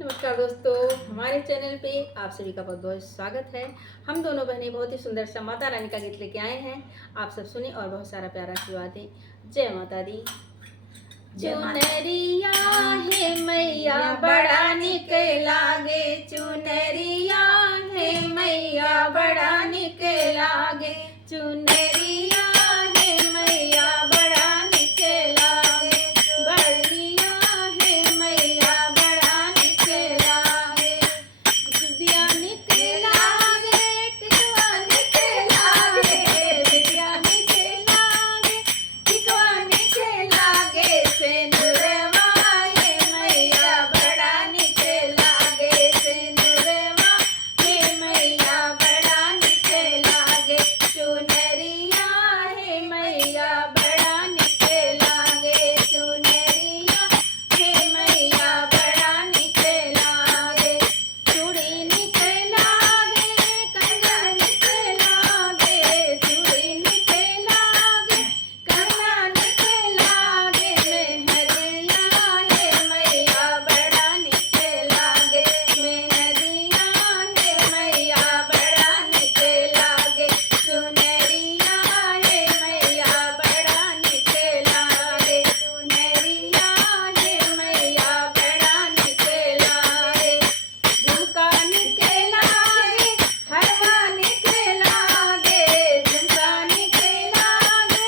नमस्कार दोस्तों, हमारे चैनल पे आप सभी का बहुत बहुत स्वागत है। हम दोनों बहनें बहुत ही सुंदर सा माता रानी का गीत लेके आए हैं। आप सब सुने और बहुत सारा प्यारा आशीर्वाद दें। जय माता दी। चुनरिया है मैया बड़ा निक लागे, चुनरिया है मैया बड़ा निक लागे, चुनरिया है मैया बड़ा निक लागे, बढ़िया है मैया बड़ा निक लागे, विद्या निक लागे, टिकवा निक लागे, विद्या निक लागे, टिकवा निक लागे, सिंदूरवा है मैया बड़ा निक लागे, सिंदूरवा है मैया बड़ा निक लागे, चुनरिया है मैया बड़ा निक लागे, चुनरिया है मैया बड़ा निक लागे, चूड़ी निक लागे, कंगन निक लागे, चूड़ी निक लागे, कंगन निक लागे, मेहंदिया है मैया बड़ा निक लागे, मेहंदिया है मैया बड़ा निक लागे, चुनरिया है मैया बड़ा निक लागे, चुनरिया है मैया बड़ा निक लागे, झुमका निक लागे, हरवा निक लागे, झुमका निक लागे,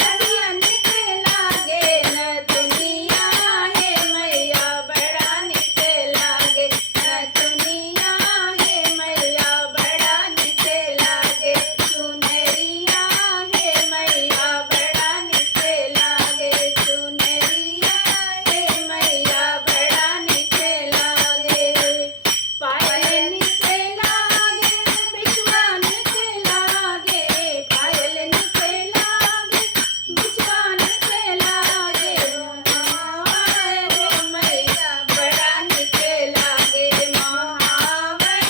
नदिया निक लागे, नथुनिया है मैया बड़ा निक लागे, नथुनिया है मैया बड़ा निक लागे, चुनरिया है मैया बड़ा निक लागे, चुनरिया है मैया बड़ा निक लागे, पायल निक लागे, बिछुआ निक लागे, पायल निक लागे, बिछुआ निक लागे, महावर मैया बड़ा निक लागे, महावर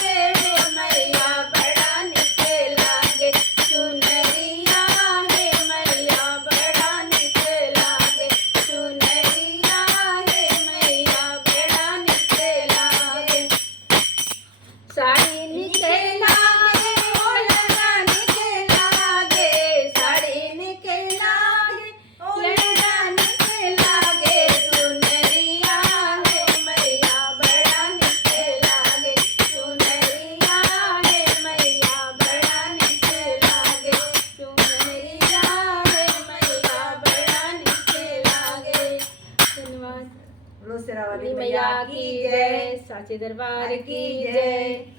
मैया बड़ा निक लागे, चुनरिया है मैया बड़ा निक लागे, चुनरिया है मैया बड़ा निक लागे, साड़ी निक लागे, ओढ़ना निक लागे, साड़ी निक लागे, ओढ़ना निक लागे, चुनरिया है मैया बड़ा निक लागे, चुनरिया है मैया बड़ा निक लागे, चुनरिया है मैया बड़ा निक लागे। धन्यवाद। बोलो शेरावाली मैया की जय, साचे दरबार की जय।